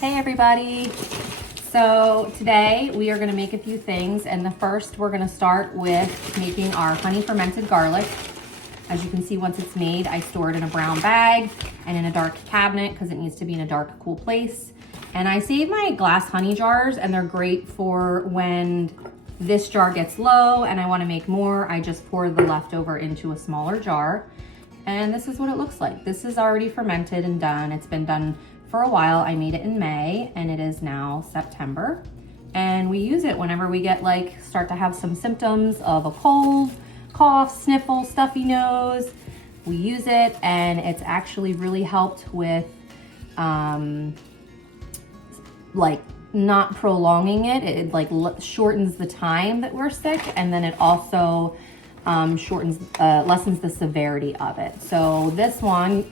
Hey everybody! So today we are going to make a few things, and the first we're going to start with making our honey fermented garlic. As you can see, once it's made, I store it in a brown bag and in a dark cabinet because it needs to be in a dark, cool place. And I save my glass honey jars, and they're great for when this jar gets low and I want to make more. I just pour the leftover into a smaller jar. And this is what it looks like. This is already fermented and done. It's been done for a while. I made it in May and it is now September. And we use it whenever we get start to have some symptoms of a cold, cough, sniffle, stuffy nose. We use it, and it's actually really helped with not prolonging it. It shortens the time that we're sick, and then it also lessens the severity of it. So this one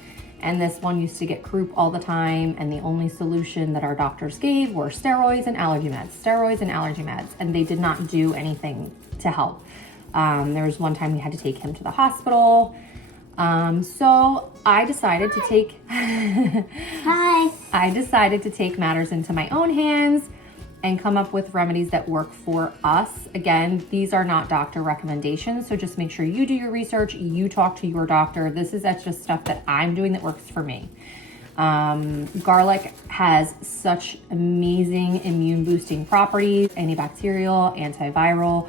and this one used to get croup all the time, and the only solution that our doctors gave were steroids and allergy meds, and they did not do anything to help. There was one time we had to take him to the hospital. So I decided to take I decided to take matters into my own hands and come up with remedies that work for us. Again, these are not doctor recommendations, so just make sure you do your research, you talk to your doctor. That's just stuff that I'm doing that works for me. Garlic has such amazing immune boosting properties, antibacterial, antiviral,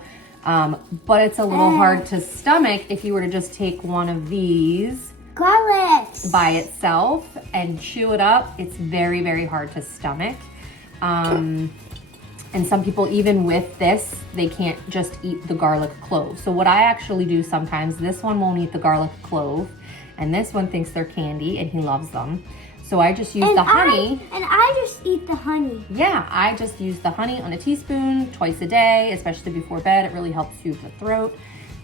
but it's a little hard to stomach if you were to just take one of these garlics by itself and chew it up. It's very, very hard to stomach. And some people, even with this, they can't just eat the garlic clove. So what I actually do sometimes, this one won't eat the garlic clove, and this one thinks they're candy and he loves them. So I just use the honey. And I just eat the honey. Yeah, I just use the honey on a teaspoon twice a day, especially before bed. It really helps soothe the throat.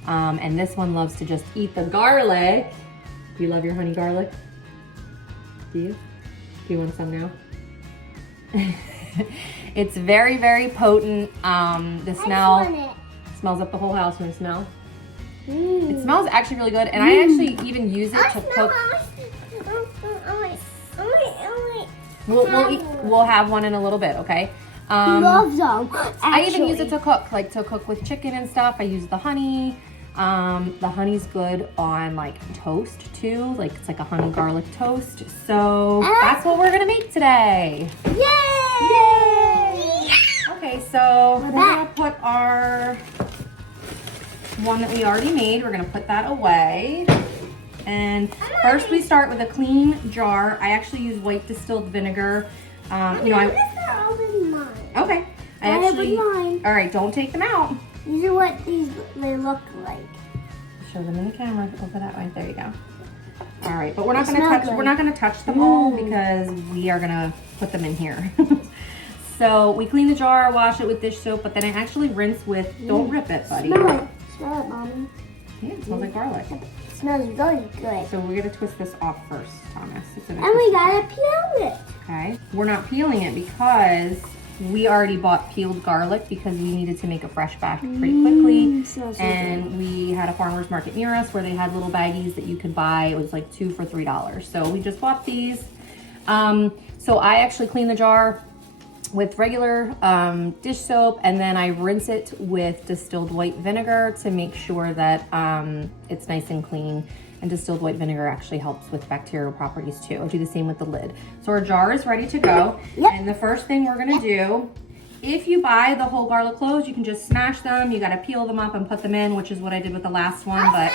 And this one loves to just eat the garlic. Do you love your honey garlic? Do you? Do you want some now? It's very, very potent. The smell smells up the whole house. You want to smell? It smells actually really good, and I actually even use it to cook. We'll have one in a little bit, okay? Love them. I even use it to cook, with chicken and stuff. I use the honey. The honey's good on toast too. It's like a honey garlic toast. So that's what we're gonna make today. Yay! Yay! Okay, so we're gonna put our one that we already made. We're gonna put that away. And first we start with a clean jar. I actually use white distilled vinegar. Okay. All right, don't take them out. These are what they look like. Show them in the camera. Over that way. There you go. All right, but we're not gonna touch them all because we are gonna put them in here. So we clean the jar, wash it with dish soap, but then I actually rinse with. Don't rip it, buddy. Smell it, mommy. Yeah, it smells like garlic. It smells really good. So we're gonna twist this off first, Thomas. And we gotta peel it. Okay. We're not peeling it because we already bought peeled garlic because we needed to make a fresh batch pretty quickly. And we had a farmer's market near us where they had little baggies that you could buy. It was 2 for $3. So we just bought these. So I actually clean the jar with regular dish soap, and then I rinse it with distilled white vinegar to make sure that it's nice and clean. And distilled white vinegar actually helps with bacterial properties too. I'll do the same with the lid. So our jar is ready to go. Yep. And the first thing we're gonna do, if you buy the whole garlic cloves, you can just smash them. You gotta peel them up and put them in, which is what I did with the last one. But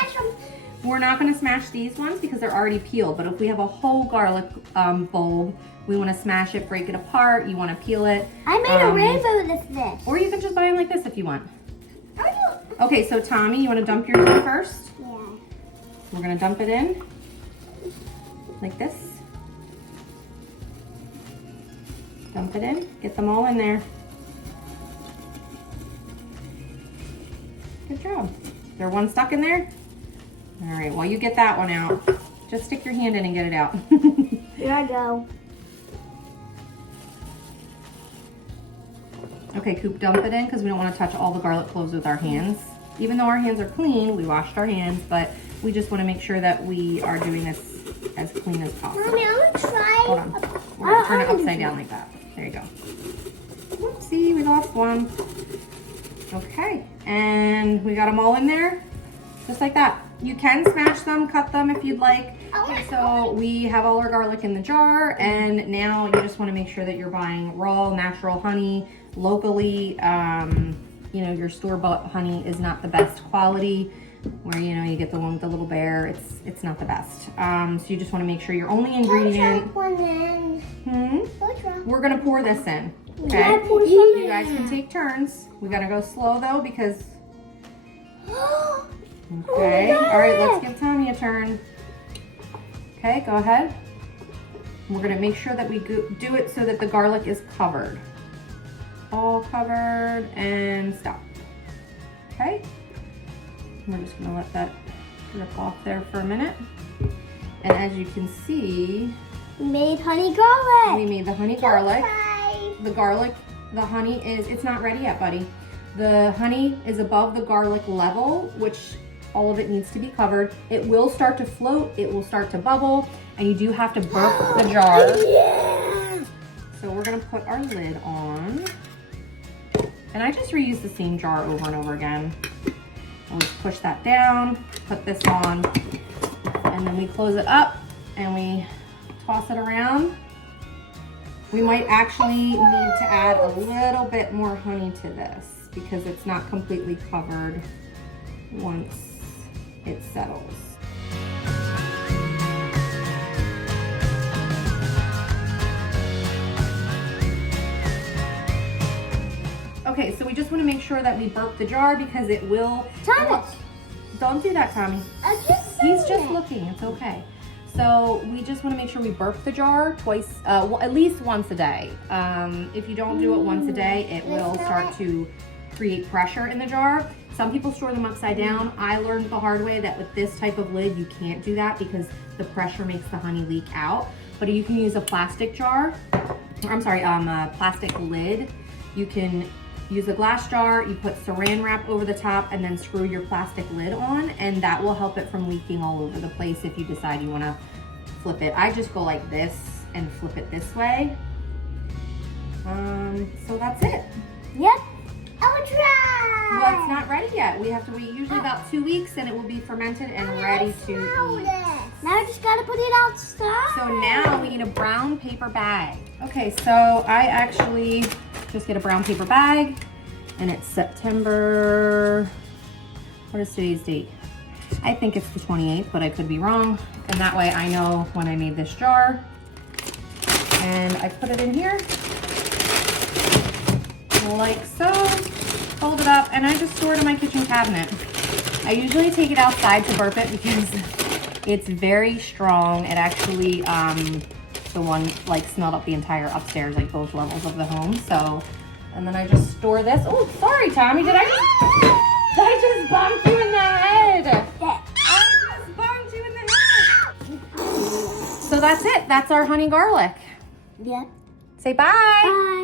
we're not gonna smash these ones because they're already peeled. But if we have a whole garlic bulb, we wanna smash it, break it apart. You wanna peel it. I made a rainbow with this. Or you can just buy them like this if you want. Okay, so Tommy, you wanna dump yours in first? We're gonna dump it in like this. Dump it in, get them all in there. Good job. Is there one stuck in there? All right, while you get that one out, just stick your hand in and get it out. Here I go. Okay, Coop, dump it in because we don't want to touch all the garlic cloves with our hands. Even though our hands are clean, we washed our hands, but we just want to make sure that we are doing this as clean as possible. Mommy, I'm gonna try. Hold on. We're gonna turn it upside down like that. There you go. Whoopsie, we lost one. Okay, and we got them all in there, just like that. You can smash them, cut them if you'd like. Okay, so we have all our garlic in the jar, and now you just want to make sure that you're buying raw, natural honey locally. You know, your store-bought honey is not the best quality, where you know you get the one with the little bear. It's not the best. So you just want to make sure your only ingredient. We're gonna pour this in. Okay. You guys can take turns. We gotta go slow though because. Okay. All right. Let's give Tommy a turn. Okay. Go ahead. We're gonna make sure that we do it so that the garlic is covered. All covered and stop. Okay. We're just gonna let that drip off there for a minute. And as you can see, We made honey garlic. we made the honey garlic. The garlic, the honey it's not ready yet, buddy. The honey is above the garlic level, which all of it needs to be covered. It will start to float, it will start to bubble, and you do have to burp the jar. Yeah. So we're gonna put our lid on. And I just reuse the same jar over and over again. We'll just push that down, put this on, and then we close it up and we toss it around. We might actually need to add a little bit more honey to this because it's not completely covered once it settles. Okay, so we just want to make sure that we burp the jar because it will. Thomas. Don't do that, Tommy. He's just looking, it's okay. So we just want to make sure we burp the jar twice, at least once a day. If you don't do it once a day, it will start to create pressure in the jar. Some people store them upside down. I learned the hard way that with this type of lid, you can't do that because the pressure makes the honey leak out. But you can use a plastic jar, or I'm sorry, a plastic lid. You can use a glass jar, you put saran wrap over the top and then screw your plastic lid on, and that will help it from leaking all over the place if you decide you wanna flip it. I just go like this and flip it this way. So that's it. Yep. I will try. Well, it's not ready yet. We have to wait usually about 2 weeks and it will be fermented and ready to eat. Now I just gotta put it outside. So now we need a brown paper bag. Okay, so I actually just get a brown paper bag and it's September, what is today's date? I think it's the 28th, but I could be wrong. And that way I know when I made this jar. And I put it in here, like so, fold it up, and I just store it in my kitchen cabinet. I usually take it outside to burp it because it's very strong. It actually, the one like smelled up the entire upstairs, like both levels of the home. So, and then I just store this. Oh, sorry, Tommy, did I just bump you in the head? Yeah. I just bumped you in the head. So that's it. That's our honey garlic. Yep. Say bye. Bye.